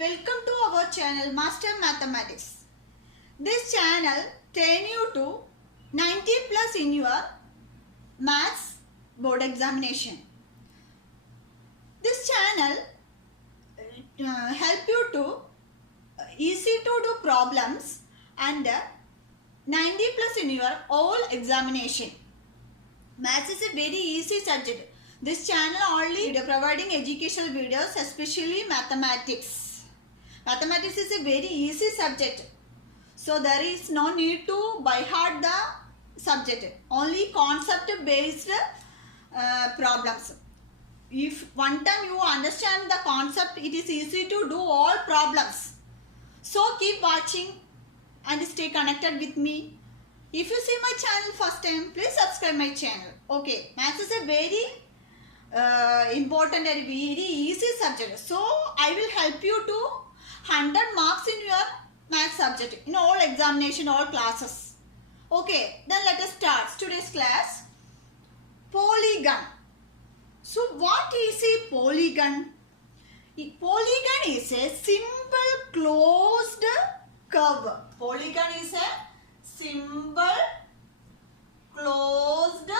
Welcome to our channel Master Mathematics. This channel train you to 90 plus in your maths board examination. This channel help you to easy to do problems and 90 plus in your all examination. Maths is a very easy subject. This channel only providing educational videos, especially mathematics. Mathematics is a very easy subject. So there is no need to by heart the subject. Only concept based problems. If one time you understand the concept, it is easy to do all problems. So keep watching and stay connected with me. If you see my channel first time, please subscribe my channel. Okay, maths is a very important and very easy subject. So I will help you to 100 marks in your math subject in all examination, all classes. Okay, then let us start today's class. Polygon. So what is a polygon? A polygon is a simple closed curve. Polygon is a simple closed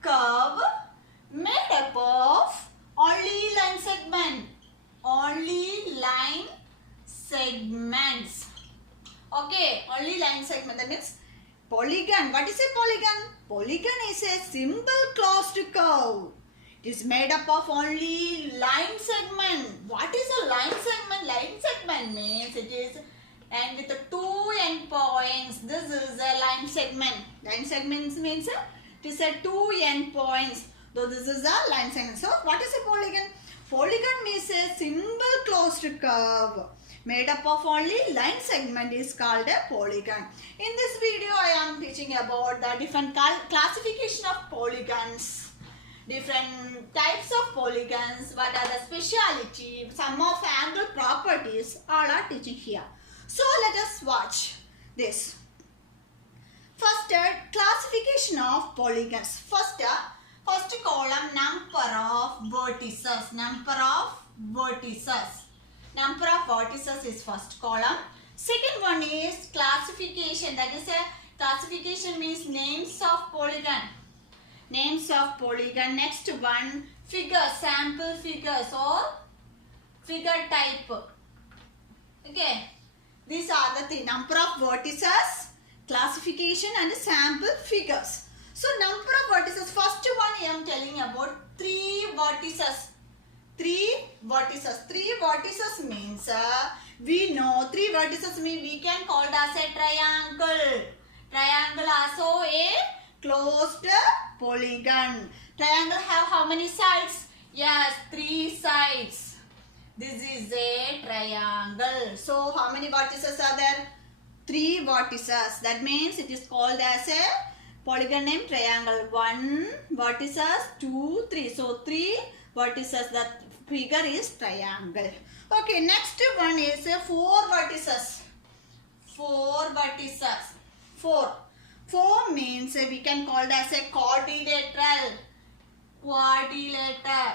curve made up of only line segment. Only line segments. Okay, only line segment. That means polygon. What is a polygon? Polygon is a simple closed curve. It is made up of only line segment. What is a line segment? Line segment means it is and with the two endpoints. This is a line segment. Line segments means it is a two endpoints. So this is a line segment. So what is a polygon? Polygon means a simple closed curve made up of only line segment is called a polygon. In this video I am teaching about the different classification of polygons, different types of polygons, what are the speciality, some of angle properties, all are teaching here. So let us watch this. First, classification of polygons. First column, number of vertices. Number of vertices. Number of vertices is first column. Second one is classification. That is a classification means names of polygon. Names of polygon. Next one, figures, sample figures or figure type. Okay. These are the three. Number of vertices, classification and sample figures. So number of vertices. First one I am telling about three vertices. Three vertices. Three vertices means we know three vertices means we can call it as a triangle. Triangle also a closed polygon. Triangle have how many sides? Yes, three sides. This is a triangle. So how many vertices are there? Three vertices. That means it is called as a polygon named triangle. One vertices, two, three. So three vertices. That figure is triangle. Okay, next one is four vertices. Four vertices. Four. Four means we can call it as a quadrilateral. Quadrilateral.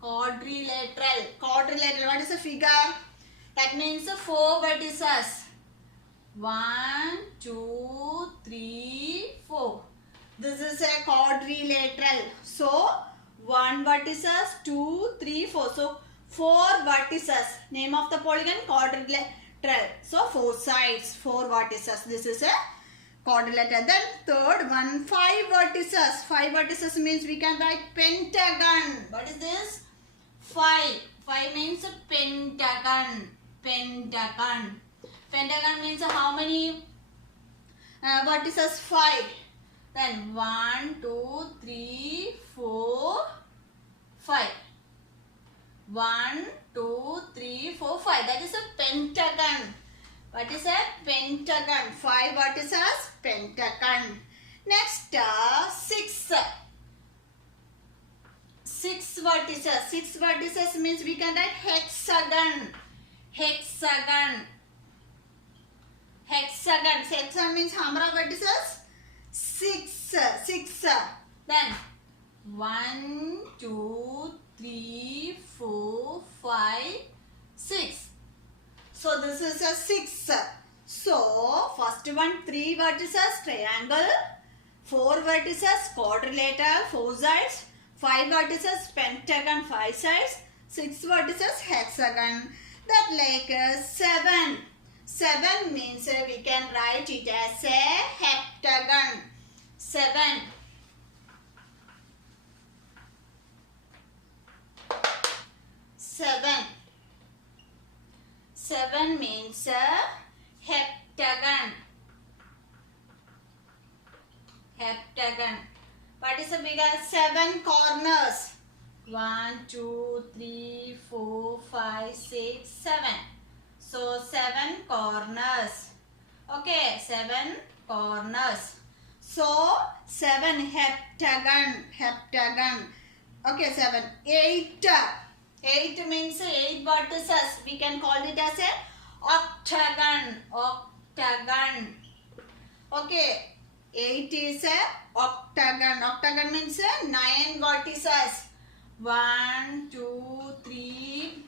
Quadrilateral. Quadrilateral. What is the figure? That means four vertices. 1, 2, 3, 4. This is a quadrilateral. So, 1 vertices, 2, 3, 4. So, 4 vertices. Name of the polygon quadrilateral. So, 4 sides, 4 vertices. This is a quadrilateral. Then, third one, 5 vertices. 5 vertices means we can write pentagon. What is this? 5. 5 means pentagon. Pentagon. Pentagon means how many vertices? 5. Then 1, 2, 3, 4, 5. 1, 2, 3, 4, 5. That is a pentagon. What is a pentagon? 5 vertices, pentagon. Next, 6. 6 vertices. 6 vertices means we can write hexagon. Hexagon. Hexagon. Hexagon means how many vertices? 6. 6. Then 1, 2, 3, 4, vertices 6. So first one 3 vertices triangle, 4 vertices quadrilateral 4 sides, 5 vertices pentagon 5 sides, 6 vertices hexagon. That like 7. 7 means we can write it as a heptagon. 7. 7 means heptagon. Heptagon. What is the bigger? 7 corners. 1, 2, 3, 4, 5, 6, 7. So 7 corners. Okay, 7 corners. So 7 heptagon. Heptagon. Okay, 7. 8. 8 means 8 vertices. We can call it as a octagon. Octagon. Okay. 8 is a octagon. Octagon means 9 vertices. 1, 2, 3,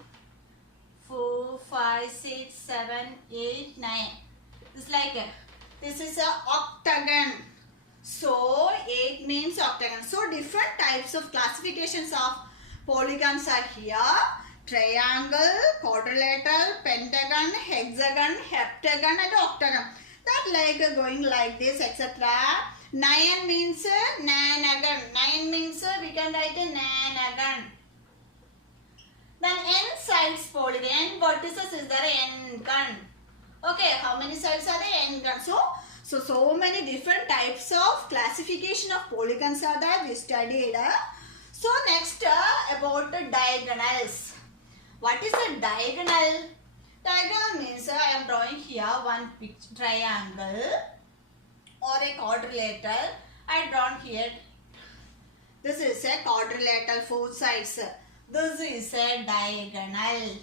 4, 5, 6, 7, 8, 9. This is a octagon. So 8 means octagon. So different types of classifications of polygons are here. Triangle, quadrilateral, pentagon, hexagon, heptagon and octagon. That going like this, etc. 9 means nanagon. 9 means we can write a nanagon. Then n sides polygon. N vertices is there, n-gon. Okay, how many sides are there? N-gon. So many different types of classification of polygons are there. We studied. So next about the diagonals. What is a diagonal? Diagonal means I am drawing here one triangle or a quadrilateral. I drawn here. This is a quadrilateral, 4 sides. This is a diagonal.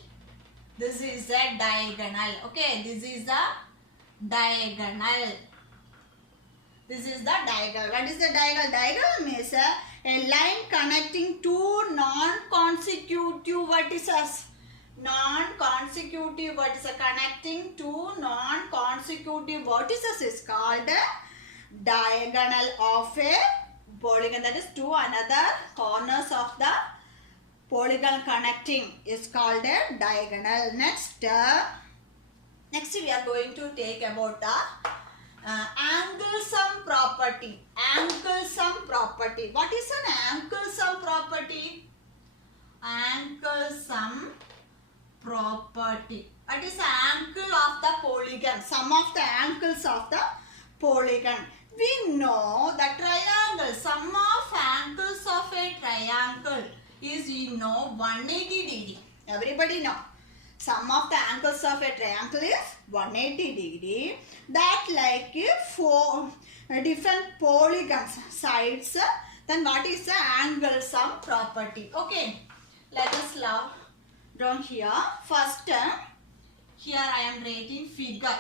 This is a diagonal. Okay, this is the diagonal. This is the diagonal. What is the diagonal? Diagonal means a line connecting two non-consecutive vertices. Non-consecutive vertices, connecting two non-consecutive vertices is called diagonal of a polygon. That is two another corners of the polygon connecting is called a diagonal. Next we are going to take about the angle sum property. Angle sum property. What is an angle sum property? Angle sum property. What is the angle of the polygon? Sum of the angles of the polygon. We know the triangle. Sum of angles of a triangle is 180 degree. Everybody know. Sum of the angles of a triangle is 180 degree. That like 4 different polygons sides. Then what is the angle sum property? Okay. Let us draw here. First, here I am writing figure.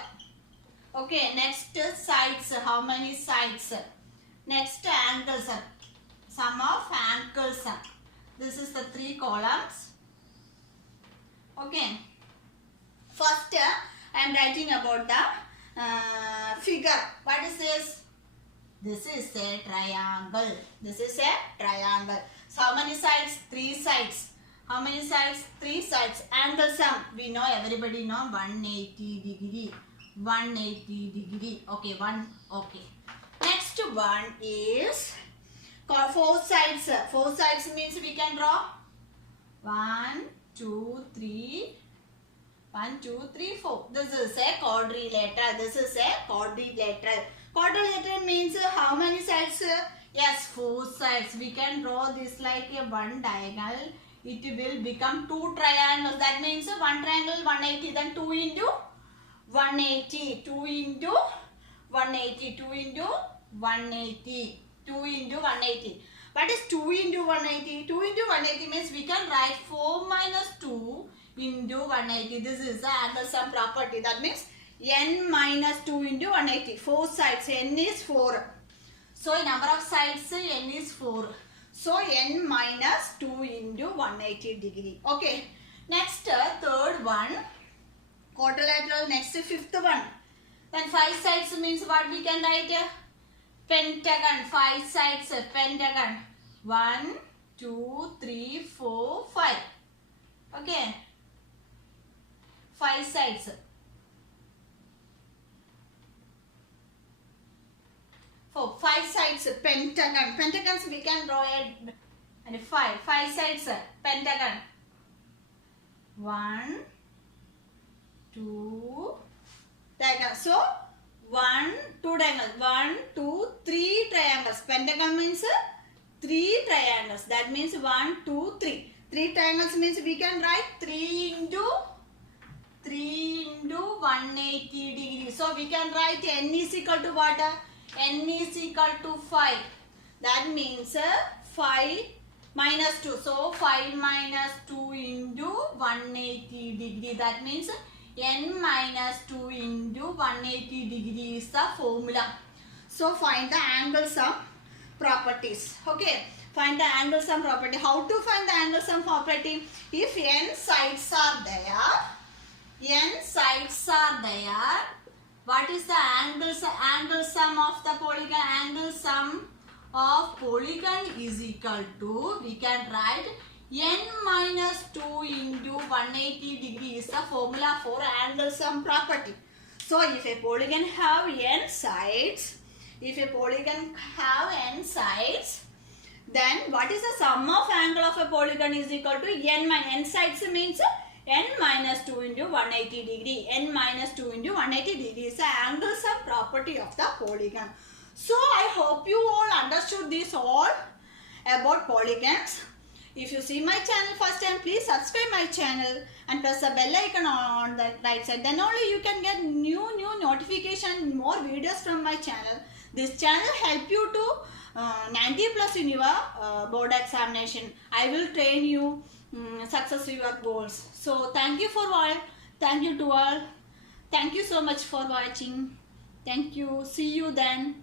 Okay. Next sides. How many sides? Next angles. Sum of angles. This is the 3 columns. Okay. First, I am writing about the figure. What is this? This is a triangle. This is a triangle. So how many sides? 3 sides. How many sides? 3 sides. Angle sum. We know, everybody know 180 degree. 180 degree. Okay, okay. Next one is 4 sides. 4 sides means we can draw 1, 2, 3. 1, 2, 3, 4. This is a quadrilateral. This is a quadrilateral. Quadrilateral means how many sides? Yes, 4 sides. We can draw this like a one diagonal. It will become 2 triangles. That means 1 triangle 180. Then 2 into 180. 2 into 180. 2 into 180. 2 into 180. What is 2 into 180? 2 into 180 means we can write 4 minus 2 into 180. This is the angle sum property. That means n minus 2 into 180. 4 sides. N is 4. So number of sides n is 4. So n minus 2 into 180 degree. Okay. Next third one. quadrilateral, next fifth one. Then 5 sides means what we can write? Pentagon, 5 sides, pentagon. 1, 2, 3, 4, 5. Okay. 5 sides. For 5 sides, pentagon. Pentagons we can draw it. And 5 sides, pentagon. 1, 2, diagonal. So 1, 2 diagonals. 1, 2, 3 triangles. Pentagon means 3 triangles. That means 1, 2, 3. 3 triangles means we can write 3 into 180 degrees. So we can write n is equal to what? N is equal to 5. That means 5 minus 2. So 5 minus 2 into 180 degree. That means n minus 2 into 180 degree is the formula. So find the angle sum properties. Okay. Find the angle sum property. How to find the angle sum property? If n sides are there, what is the angle sum of the polygon? Angle sum of polygon is equal to, we can write n minus 2 into 180 degree is the formula for angle sum property. So if a polygon have n sides, then what is the sum of angle of a polygon is equal to n sides means n minus 2 into 180 degree. N minus 2 into 180 degree is the angle sum property of the polygon. So I hope you all understood this all about polygons. If you see my channel first time, please subscribe my channel and press the bell icon on the right side. Then only you can get new notification, more videos from my channel. This channel help you to 90 plus in your board examination. I will train you success your goals. So thank you for all. Thank you to all. Thank you so much for watching. Thank you. See you then.